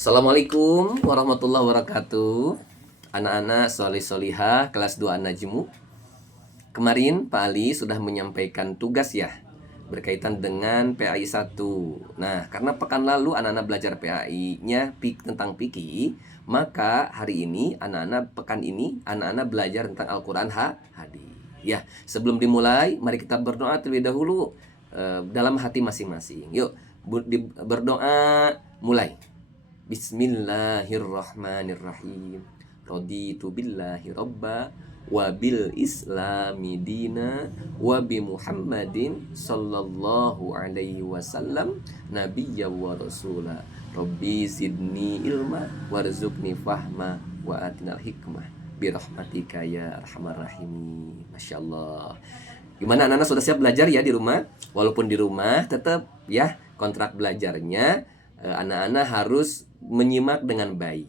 Assalamualaikum warahmatullahi wabarakatuh. Anak-anak solih solihah kelas 2 An-Najmu. Kemarin Pak Ali sudah menyampaikan tugas ya berkaitan dengan PAI 1. Nah, karena pekan lalu anak-anak belajar PAI-nya tentang fikih, maka hari ini pekan ini anak-anak belajar tentang Al-Qur'an hadis. Ya, sebelum dimulai mari kita berdoa terlebih dahulu dalam hati masing-masing. Yuk, berdoa mulai. Bismillahirrahmanirrahim. Raditu billahi robba wa bil islami dina wa bi Muhammadin sallallahu alaihi wasallam nabiyya wa rasula. Rabbi zidni ilma warzuqni fahma wa atinal hikmah birahmatika ya arhamar rahimin. Masya Allah. Gimana anak-anak sudah siap belajar ya di rumah? Walaupun di rumah tetap ya kontrak belajarnya anak-anak harus menyimak dengan baik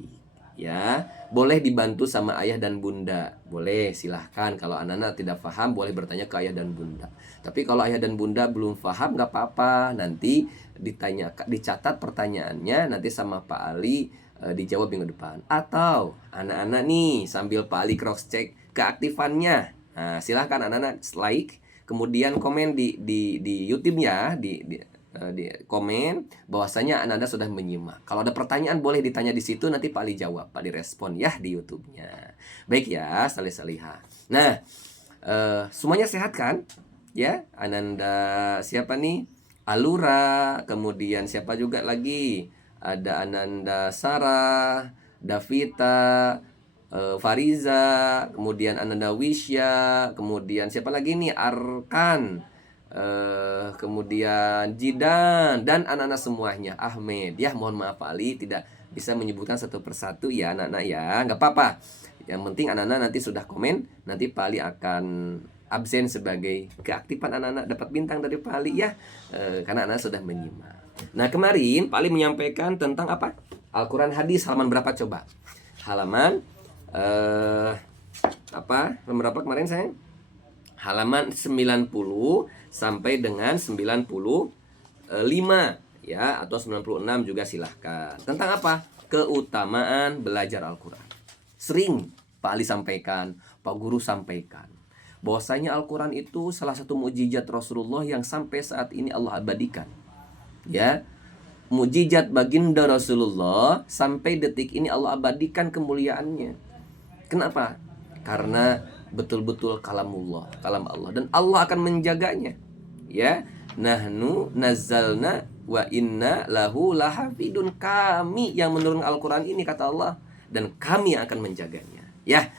ya. Boleh dibantu sama ayah dan bunda, boleh, silahkan. Kalau anak-anak tidak paham boleh bertanya ke ayah dan bunda. Tapi kalau ayah dan bunda belum paham nggak apa-apa, nanti dicatat pertanyaannya nanti sama Pak Ali, dijawab minggu depan. Atau anak-anak nih sambil Pak Ali cross check keaktifannya. Nah, silahkan anak-anak like, kemudian komen di YouTube ya, di komen bahwasanya anak-anak sudah menyimak. Kalau ada pertanyaan boleh ditanya di situ, nanti Pak Ali jawab, Pak Ali respon ya di YouTube-nya. Baik ya, salih-salihah. Nah, semuanya sehat kan? Ya, Ananda siapa nih? Alura, kemudian siapa juga lagi? Ada Ananda Sarah, Davita, Fariza, kemudian Ananda Wisya, kemudian siapa lagi nih? Arkan, kemudian Jidan, dan anak-anak semuanya. Ahmed, ya mohon maaf Pak Ali tidak bisa menyebutkan satu persatu ya anak-anak ya, nggak apa-apa. Yang penting anak-anak nanti sudah komen, nanti Pak Ali akan absen sebagai keaktifan anak-anak dapat bintang dari Pak Ali ya, karena anak sudah menyimak. Nah, kemarin Pak Ali menyampaikan tentang apa? Al-Quran hadis halaman berapa coba? Halaman halaman berapa kemarin saya? Halaman 90 sampai dengan 95 ya, atau 96 juga silahkan. Tentang apa? Keutamaan belajar Al-Quran. Sering Pak Ali sampaikan, Pak Guru sampaikan, bahwasanya Al-Quran itu salah satu mukjizat Rasulullah yang sampai saat ini Allah abadikan. Ya, mukjizat baginda Rasulullah sampai detik ini Allah abadikan kemuliaannya. Kenapa? Karena betul-betul kalam Allah, dan Allah akan menjaganya. Ya, nahnu nazzalna wa inna lahu lahafidun, kami yang menurunkan Al-Quran ini kata Allah, dan kami yang akan menjaganya. Ya,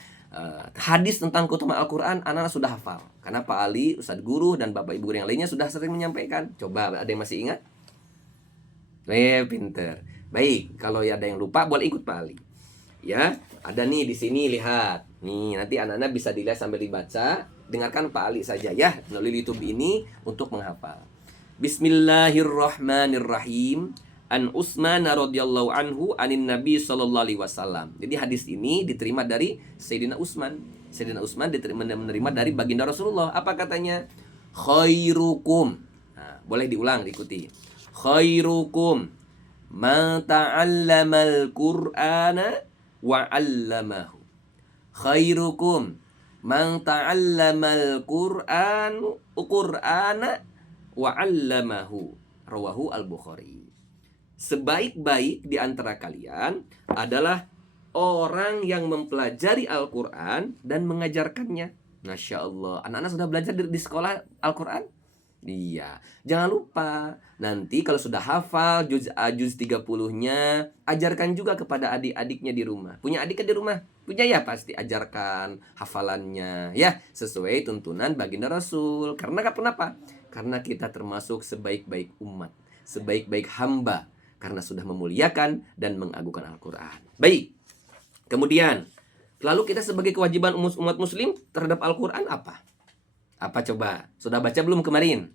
hadis tentang keutamaan Al-Quran anak-anak sudah hafal, karena Pak Ali, Ustadz Guru, dan Bapak Ibu Guru yang lainnya sudah sering menyampaikan. Coba ada yang masih ingat? Pinter. Baik, kalau ada yang lupa boleh ikut Pak Ali. Ya, ada nih di sini, lihat. Nih, nanti anak-anak bisa dilihat sambil dibaca. Dengarkan Pak Ali saja ya melalui YouTube ini untuk menghafal. Bismillahirrahmanirrahim. An Utsman radhiyallahu anhu anin Nabi sallallahu alaihi wasallam. Jadi hadis ini diterima dari Sayyidina Utsman. Sayyidina Utsman menerima dari baginda Rasulullah. Apa katanya? Khairukum. Nah, boleh diulang, diikuti. Khairukum man ta'allamal Qur'ana wa 'allamahu. Khairukum man ta'allamal Qur'ana wa 'allamahu. Rawahu Al-Bukhari. Sebaik-baik di antara kalian adalah orang yang mempelajari Al-Quran dan mengajarkannya. Masya Allah. Anak-anak sudah belajar di sekolah Al-Quran? Iya. Jangan lupa, nanti kalau sudah hafal juz 30-nya, ajarkan juga kepada adik-adiknya di rumah. Punya adik di rumah? Punya ya, pasti ajarkan hafalannya ya, sesuai tuntunan baginda Rasul. Karena kenapa? Karena kita termasuk sebaik-baik umat, sebaik-baik hamba, karena sudah memuliakan dan mengagungkan Al-Quran. Baik. Kemudian, lalu kita sebagai kewajiban umat muslim terhadap Al-Quran apa? Apa coba? Sudah baca belum kemarin?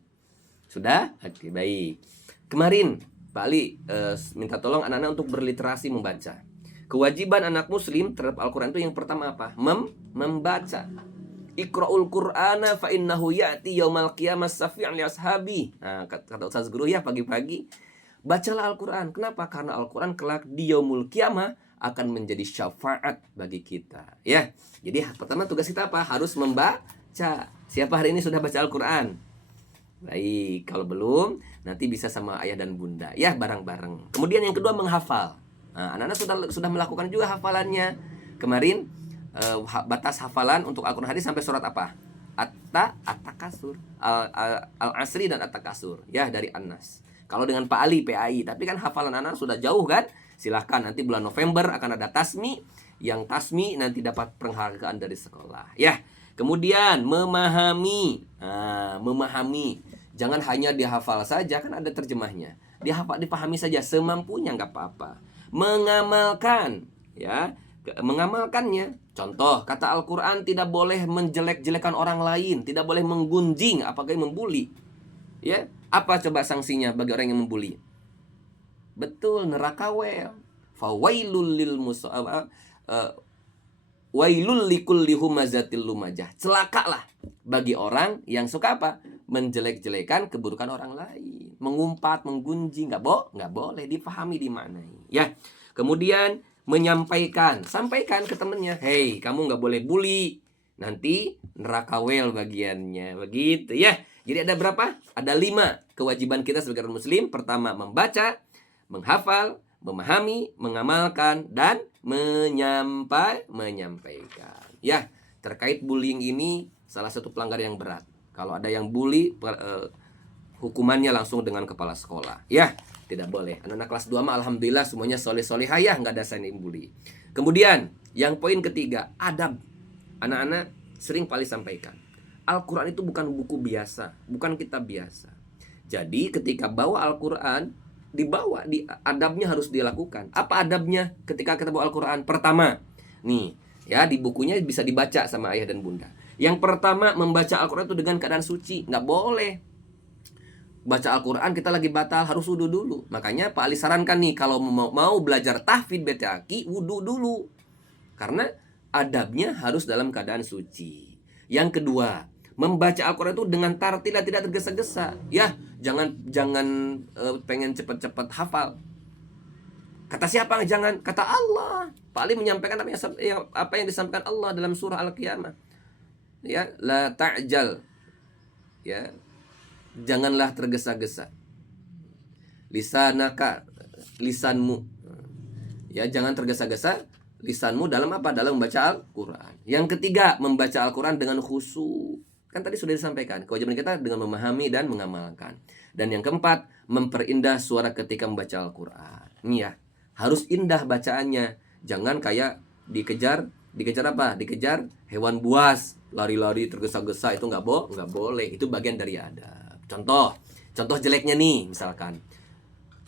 Sudah? Oke, baik. Kemarin Pak Ali minta tolong anak-anak untuk berliterasi membaca. Kewajiban anak muslim terhadap Al-Quran itu yang pertama apa? Membaca. Iqra'ul Qur'ana fa innahu ya'ti yaumal qiyamah syafi'an li ashabi. Nah, kata Ustaz Guru ya pagi-pagi, bacalah Al-Quran. Kenapa? Karena Al-Quran kelak di yaumul kiamah akan menjadi syafaat bagi kita. Ya, jadi pertama tugas kita apa? Harus membaca. Siapa hari ini sudah baca Al-Quran? Baik, kalau belum, nanti bisa sama ayah dan bunda, ya, bareng-bareng. Kemudian yang kedua, menghafal. Nah, anak-anak sudah melakukan juga hafalannya. Kemarin batas hafalan untuk Al-Quran hadis sampai surat apa? At-Takasur, Al-Asri dan At-Takasur, ya, dari An-Nas. Kalau dengan Pak Ali PAI, tapi kan hafalan anak sudah jauh kan? Silahkan, nanti bulan November akan ada tasmi. Yang tasmi nanti dapat penghargaan dari sekolah, ya. Kemudian memahami. Memahami. Jangan hanya dihafal saja, kan ada terjemahnya. Dipahami saja semampunya, nggak apa-apa. Mengamalkan, ya. Mengamalkannya. Contoh, kata Al-Quran tidak boleh menjelek-jelekan orang lain, tidak boleh menggunjing, apalagi membuli. Ya, apa coba sanksinya bagi orang yang membuli? Betul, neraka wel. Fawailul lil wailul likulli humazatil lumajah. Celakalah bagi orang yang suka apa? Menjelek-jelekan keburukan orang lain, mengumpat, menggunjing, nggak boleh, dipahami, dimaknai. Ya. Kemudian menyampaikan, sampaikan ke temennya, hey, kamu nggak boleh bully, nanti neraka wel bagiannya, begitu ya. Jadi ada berapa? Ada 5 kewajiban kita sebagai orang muslim. Pertama, membaca, menghafal, memahami, mengamalkan, dan menyampaikan. Ya, terkait bullying ini salah satu pelanggaran yang berat. Kalau ada yang bully, hukumannya langsung dengan kepala sekolah. Ya, tidak boleh. Anak-anak kelas 2 mah alhamdulillah semuanya soleh-solehah, ya, nggak ada sign bully. Kemudian, yang poin ketiga, adab. Anak-anak sering paling sampaikan, Al-Quran itu bukan buku biasa, bukan kitab biasa. Jadi ketika bawa Al-Quran, dibawa, adabnya harus dilakukan. Apa adabnya ketika kita bawa Al-Quran? Pertama, nih, ya, di bukunya bisa dibaca sama ayah dan bunda. Yang pertama, membaca Al-Quran itu dengan keadaan suci. Nggak boleh baca Al-Quran kita lagi batal, harus wudu dulu. Makanya Pak Ali sarankan nih, kalau mau belajar tahfidz BTAQ, wudu dulu. Karena adabnya harus dalam keadaan suci. Yang kedua, membaca Al-Quran itu dengan tartil, tidak tergesa-gesa. Ya, jangan pengen cepat-cepat hafal. Kata siapa? Jangan. Kata Allah. Pak Ali menyampaikan apa yang disampaikan Allah dalam surah Al-Qiyamah. Ya, la ta'jal. Ya, janganlah tergesa-gesa. Lisanmu. Ya, jangan tergesa-gesa lisanmu dalam apa? Dalam membaca Al-Quran. Yang ketiga, membaca Al-Quran dengan khusyuk. Kan tadi sudah disampaikan, kewajiban kita dengan memahami dan mengamalkan. Dan yang keempat, memperindah suara ketika membaca Al-Quran. Ini ya, harus indah bacaannya. Jangan kayak dikejar apa? Dikejar hewan buas, lari-lari tergesa-gesa, itu nggak boleh. Itu bagian dari adab. Contoh jeleknya nih, misalkan,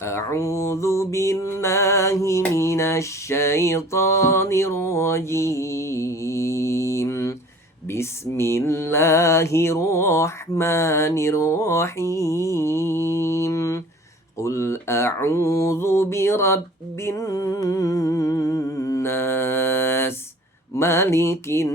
A'udzu billahi minasyaitonir rajim. Bismillahirrahmanirrahim. Qul a'udzu birabbin nas, malikin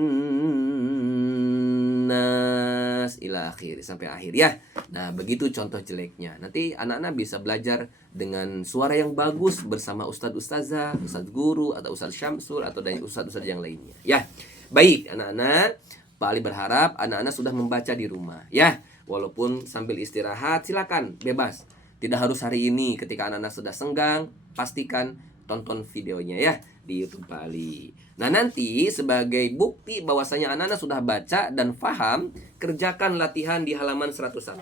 nas, ila akhir, sampai akhir, ya. Nah, begitu contoh jeleknya. Nanti anak-anak bisa belajar dengan suara yang bagus bersama ustadz ustazah, ustadz guru, atau ustadz Syamsul, atau dari ustadz yang lainnya, ya. Baik, anak-anak, Pak Ali berharap anak-anak sudah membaca di rumah, ya. Walaupun sambil istirahat, silakan, bebas. Tidak harus hari ini. Ketika anak-anak sudah senggang, pastikan tonton videonya, ya, di YouTube Pak Ali. Nah, nanti sebagai bukti bahwasanya anak-anak sudah baca dan paham, kerjakan latihan di halaman 101.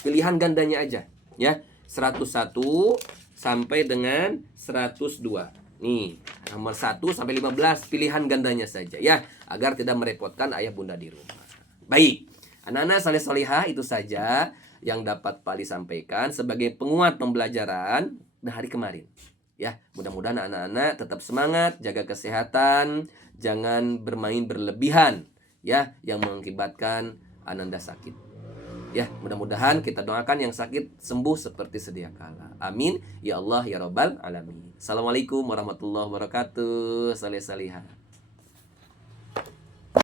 Pilihan gandanya aja, ya. 101 sampai dengan 102. Nih, nomor 1 sampai 15 pilihan gandanya saja, ya, agar tidak merepotkan ayah bunda di rumah. Baik, anak-anak saleh-salihah, itu saja yang dapat Pak Ali sampaikan sebagai penguat pembelajaran hari kemarin. Ya, mudah-mudahan anak-anak tetap semangat, jaga kesehatan, jangan bermain berlebihan, ya, yang mengakibatkan Ananda sakit. Ya, mudah-mudahan kita doakan yang sakit sembuh seperti sedia kala. Amin ya Allah ya Rabbal alamin. Assalamualaikum warahmatullahi wabarakatuh. Saleh salihah.